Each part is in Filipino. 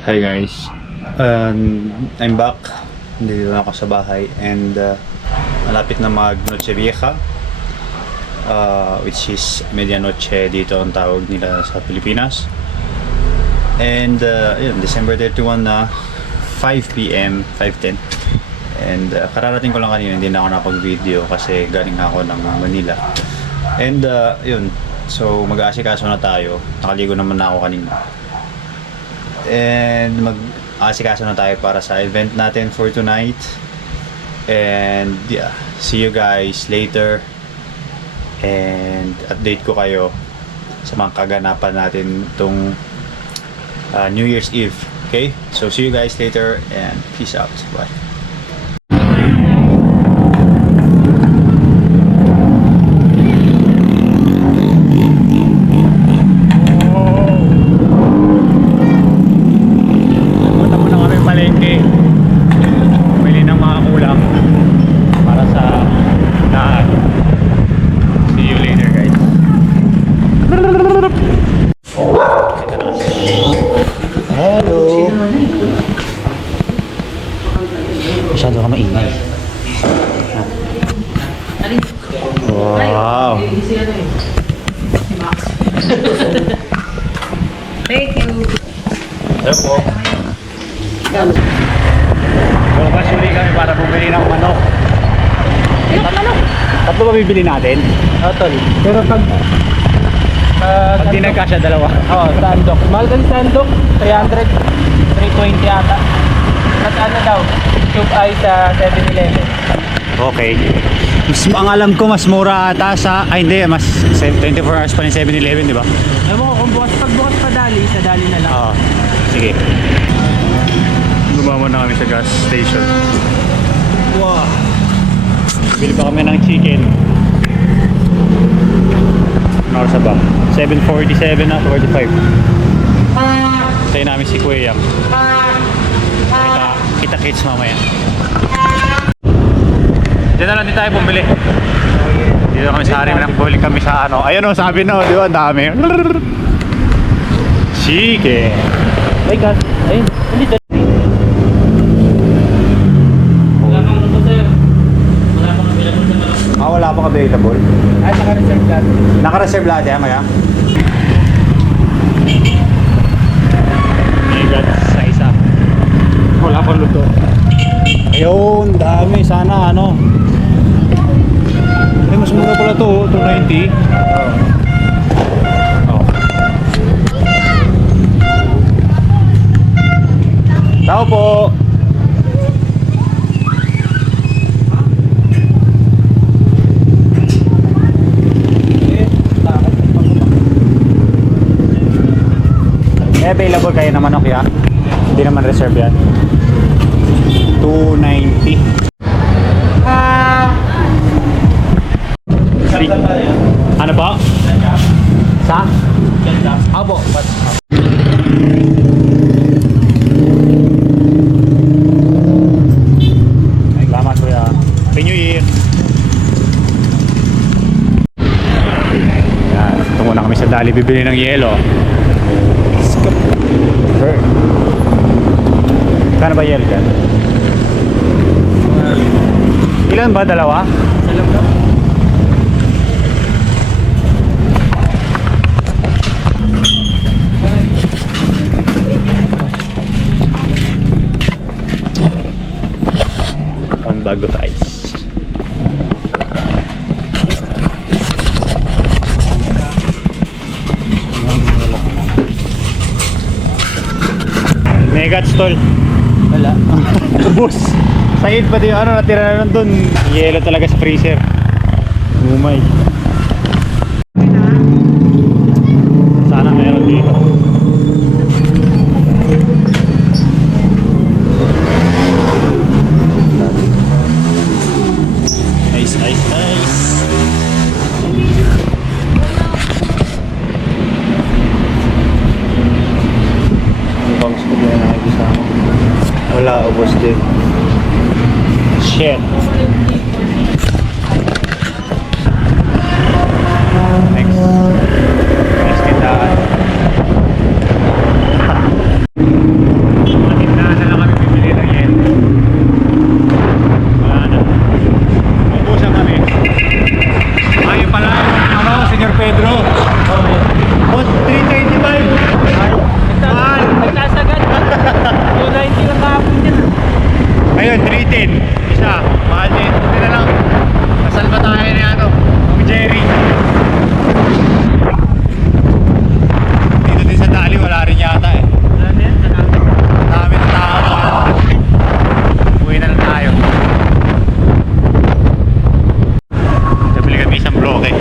Hi guys, I'm back. Dito na ako sa bahay and malapit na mag Noche Vieja, which is medianoche dito ang tawag nila sa Pilipinas. And yun, December 31 na 5 p.m, 5:10. And kararating ko lang kanina, hindi na ako nakapag-video kasi galing ako ng Manila. And yun, so mag-aasikaso na tayo. Nakaligo naman na ako kanina. And mag-aasikaso na tayo para sa event natin for tonight. And yeah, see you guys later. And update ko kayo sa mga kaganapan natin itong New Year's Eve. Okay? So see you guys later and peace out. Bye. Masyado ka maingay. Wow! Thank you. Hello po. So, kasuli kami para bumili ng manok. Tatlo ba bibili natin? Tol. Pero pag Pag di nagkasya, dalawa. sandok. Mahal din sandok. 300. 320 ata. At ano daw? Tube ay sa 7-Eleven. Okay. Ang alam ko, mas mura ata sa... Ay, hindi. Mas 24 hours pa ng 7-Eleven, di ba? Alam mo, kung pag bukas pa dali, sa dali na lang. Oo. Sige. Lumama na kami sa gas station. Wow! Bili pa kami ng chicken. Ano oras ba? 7:47 na, 45. Tayo namin si Kuya. Kita kits mamaya. Diyan na lang din tayo bumili. Dito kami sa Harim ng bumili kami sa ano. Ayun o, sabi na, di ba? Ang dami. Chicken. Ay, gas. Ay, hindi dali. Wala pang ano sir. Wala pang available sa mga. Wala pang available. Ay, naka-reserve lahat. Naka-reserve lahat yan, maya? Megat sa isa. Wala pang luto. Ayun, dami. Sana ano. Ay, mas mura pala to, 290. Oh. Tao po. May available kayo na manok ya? Hindi naman reserve yan. 290. Ano ba? Sa? Abo. Salamat kuya. Happy New Year. Yan. Ito muna kami sa dali bibili ng yelo. Kano ba yelo dyan? Ilan ba? Dalawa? Salam na. Ang bago tayo. Megat stall. Wala. Ubus. Sayid pati yung ano natira na nandun. Yelo talaga sa freezer. Umay. Sana meron dito. Nice, nice, nice. Ibang school na nakikisama. Wala, ubos din. Shit. Next tindahan. Ayun, 310. Isa. Mahal din. Hindi na lang. Kasal ba tayo ni ano? Kung Jerry. Dito din sa Dali, wala rin yata eh. Wala na yan, sarado. Dami ng tao na. Uwi na lang tayo. Nabili kami isang bloke.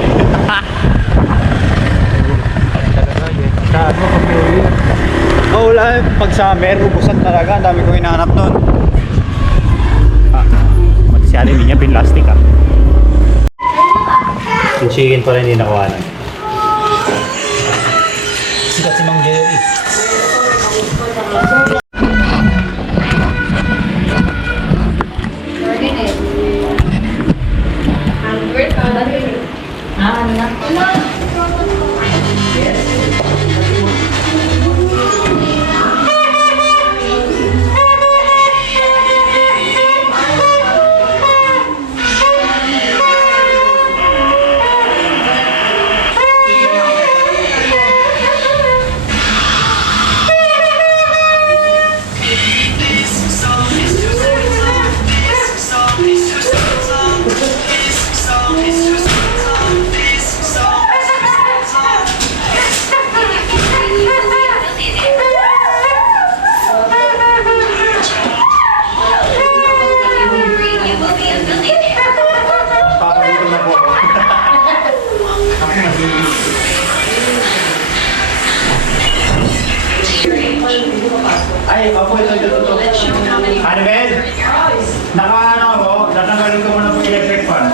Saan mo pag uwi? Oh, wala. Pag summer, ubusan talaga. Ang dami kong hinahanap nun. Mati si Alin, niya pinlastic ah. Yung chicken pala hindi nakuha na. Sikat si Mang Jerry. Ay, ako ito. Ano, Ben? Naka-ano ako, tatanggalin ko muna po electric fan.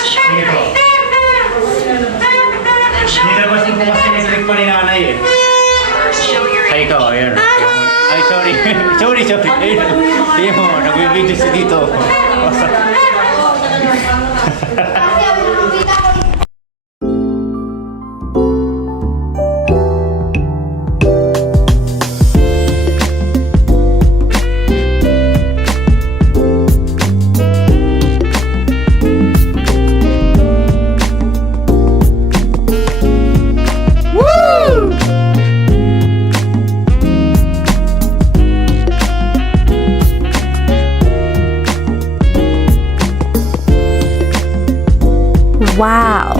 Sige po. Nilabas din po kasi electric fan ni nanay eh. Ay, ikaw, ayun. Ay, sorry. sorry. Ayun mo, nagbibidyo siya dito. Wow.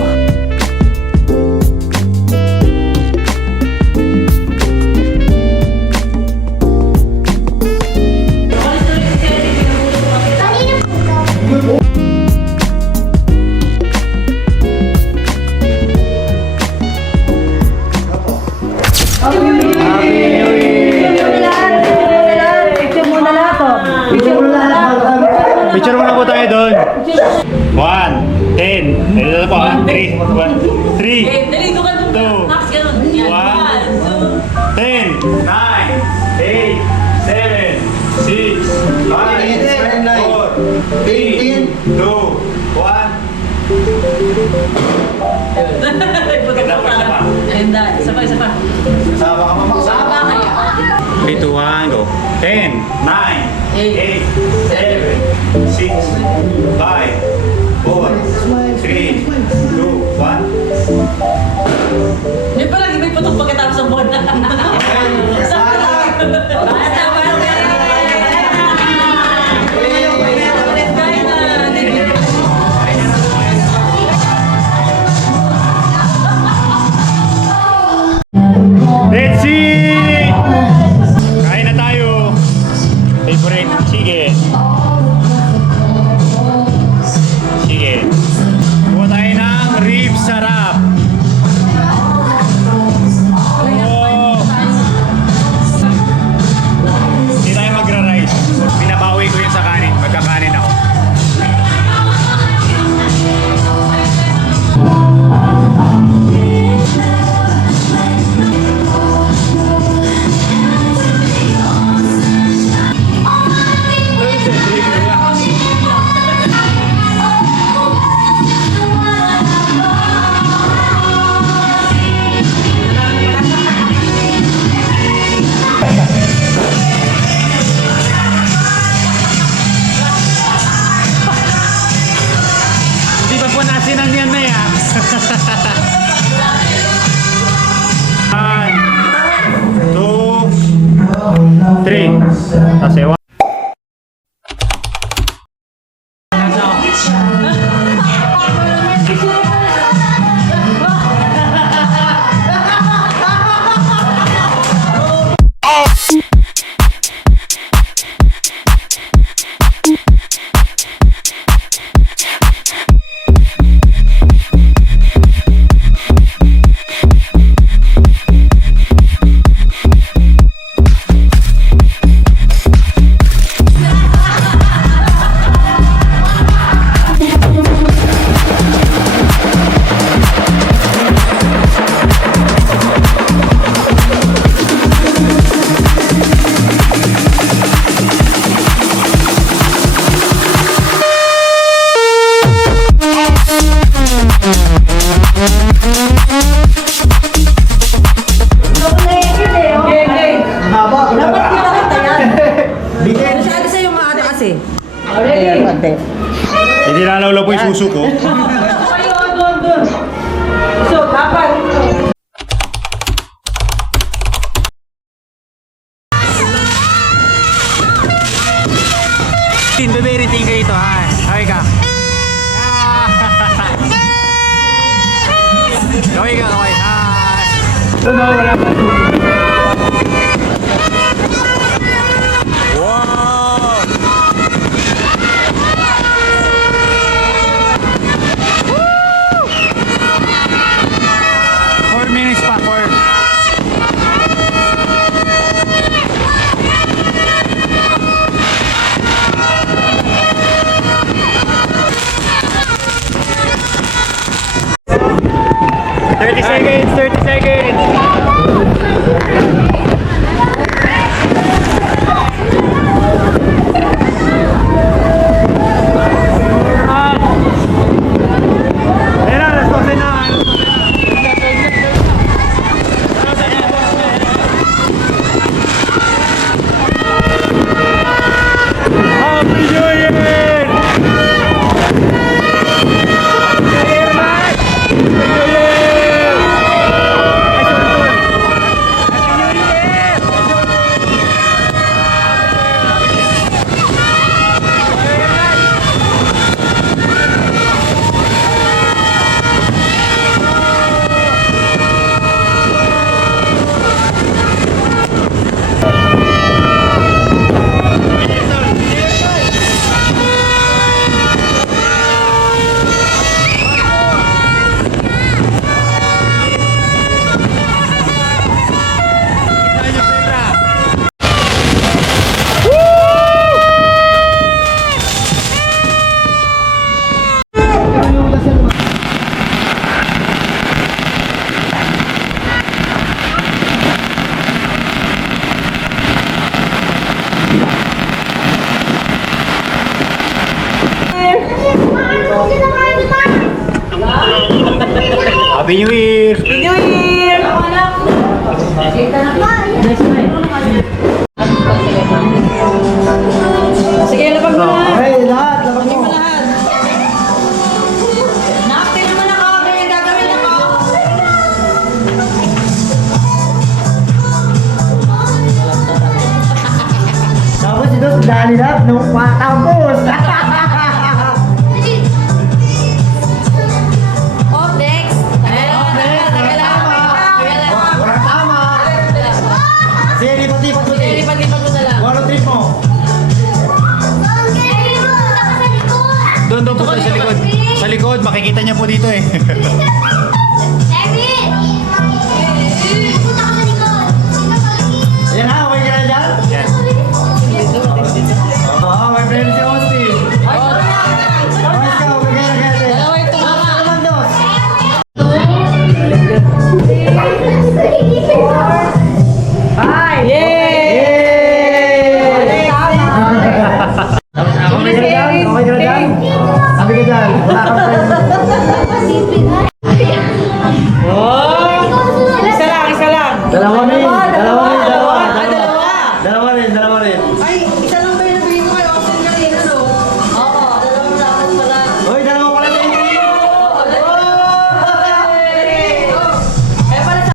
Picture muna po tayo doon. 1, 10. Ito po, 3. 3, 2, 1, 10, 9, 8, 7, 6, 5, 4, 3, 2, 1. Isa pa. Sama ka mamaksa. Sama kaya. 3, 2, 1, go. 10, 9, 8, 7, 6, 5, 4, 3, 2, 1. Di pa lagi may putok pagkatapos ng buwan na. Basta ba? Let's see! Kain na tayo. Favorite chicken. Chicken. Kuha tayo ng rib sarap. Tapos ewan. Dapat kita yan. Masyado sa'yo maano kasi. Already. Hindi nalawlaw po yung suso ko. Doon. So, dapat. Bebe-rating kayo ito, ha? Okay ka. Okay ka, okay. Hi. Wala pa. Wow! Woo! 4 minutes pa, 4. Seconds, 30 seconds. Ayan na, let's go na. Happy New Year! Happy New Year! Sige, labag mo na. Okay, lahat, labag mo. Lahat. Nakapin naman ako. Ganyan gagawin ako. Tapos ito, dali lahat, nung matapos. Oh, next. Teka lang. Walang tama. Sige, lipat-lipat mo din. Lipat-lipat mo na lang. Walang trip mo. Doon po tayo sa likod. Sa likod, makikita niya po dito eh. Ayan na, okay ka na dyan? Yan. Oo, may friend si Austin. Okay ka, okay ka na kaya. Dalawa yung tumama. Komandos. Yay! Yay! Okay ka na dyan? Okay ka na dyan? Sabi ka dyan, wala kang friend. Isa lang. Dalawa rin, dalawa rin, dalawa. Dalawa. Dalawa rin. Ay, isa lang ba yung nabili mo kay Austin kanina, no? Oo, dalawang dapat pala. Hoy, dalawa pala tayo. Eh, para sa...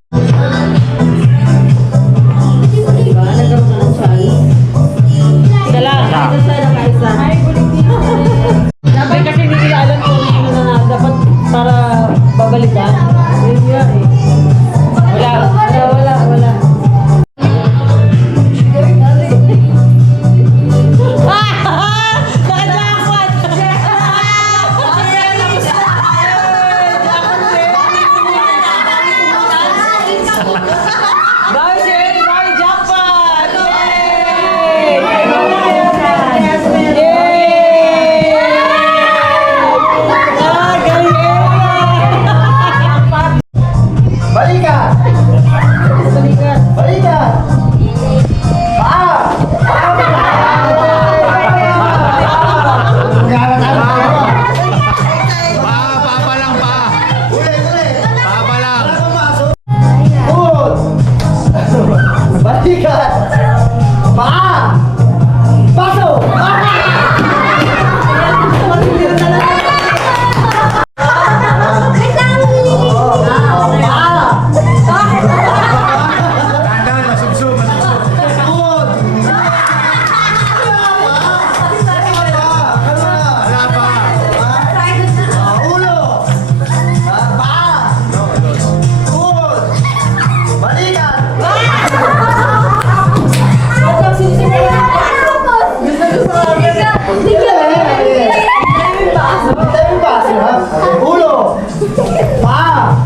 Bye, Sherry! Bye, jackpot! Yay! Ah, galing Balikan! Balikan! Paa! Balikan! Paa! Pasok! Ulo! Paa!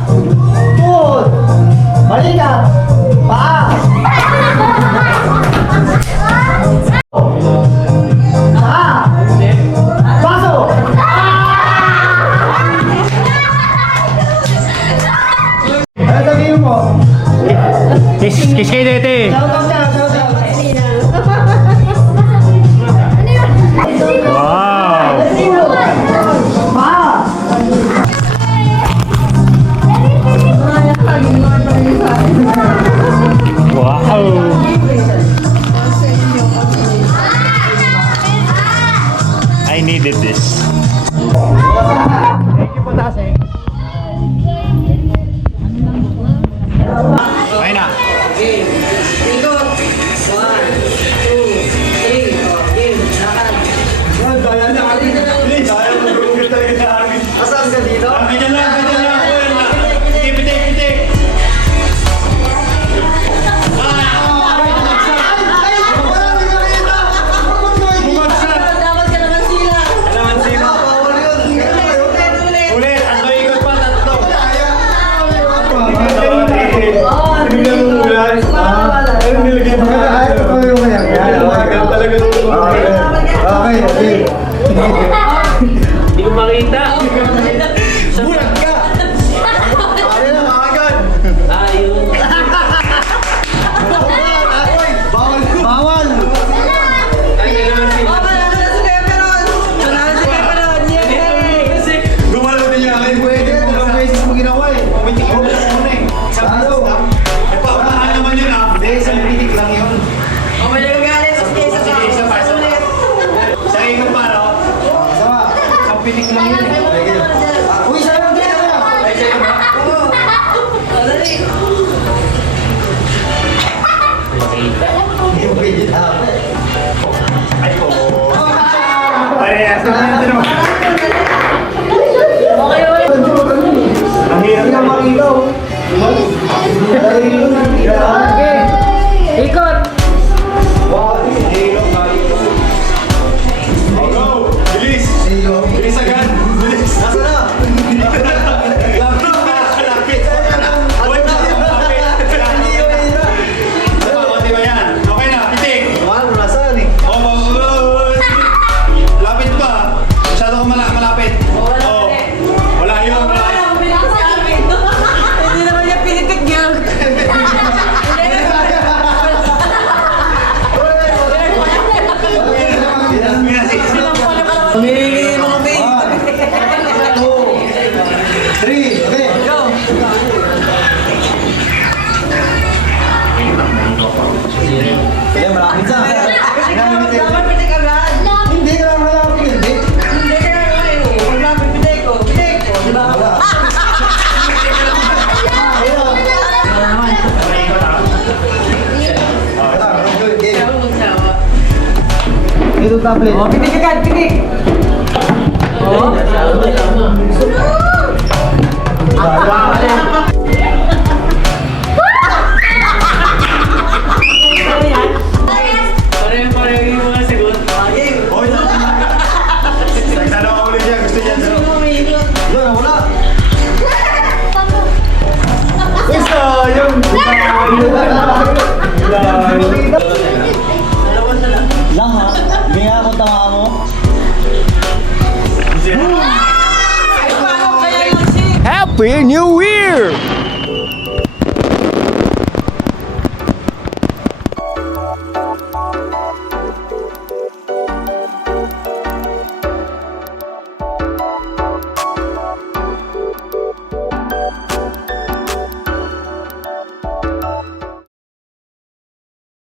Tuhod! Balikat! Paa! Paa! Paso! Ano sabihin mo? Kiss kayo dito eh. Wow! Paa! Wow! I needed this. Okay na. Asan ka dito? Ganyan lang. Pitik, pitik. Dapat ka naman sila. Ulit, tatlo ikot pa, tatlo. Okay. Hindi ko makita. Bulag ka! Ayun na, makagad. Ayun. Bawal! Gumalaw din yung akin. Pwede, ilang beses mo ginawa eh. Pitik ko na muna eh. Isang Lalo. pitik lang. Paunahan naman yun ah. Hindi, isang pitik lang yun. Isang ikot pa, no? Sama. Isang pitik lang yun eh. Uy, sa'yo ang ginawa na. Ay, sa'yo ba? Yung pwede dapat. Ay, oo. Parehas naman yun. Ang hirap na makilaw. Ikot! Go! Bilis! Bilis agad! Bilis! Nasa na? Lapit na! Lapit! Huwag na! Lapit! Ano ba? Konti ba yan? Okay na! Pitik! Ano, nasaan eh? Oh, lapit pa! Masyado kang malapit! Oh, wala yun! Wala yun! Hindi naman niya pinitik niya. Humihingi yung mga mail. 2, 3, okay. Go! Kaya malapit na. Dapat pitik agad. Hindi ka lang malapit. Hindi. Hindi ka na ngayon. Pag lapit pitik ko, di ba? Ito tablet. Oh, pitik agad, pitik! Oh?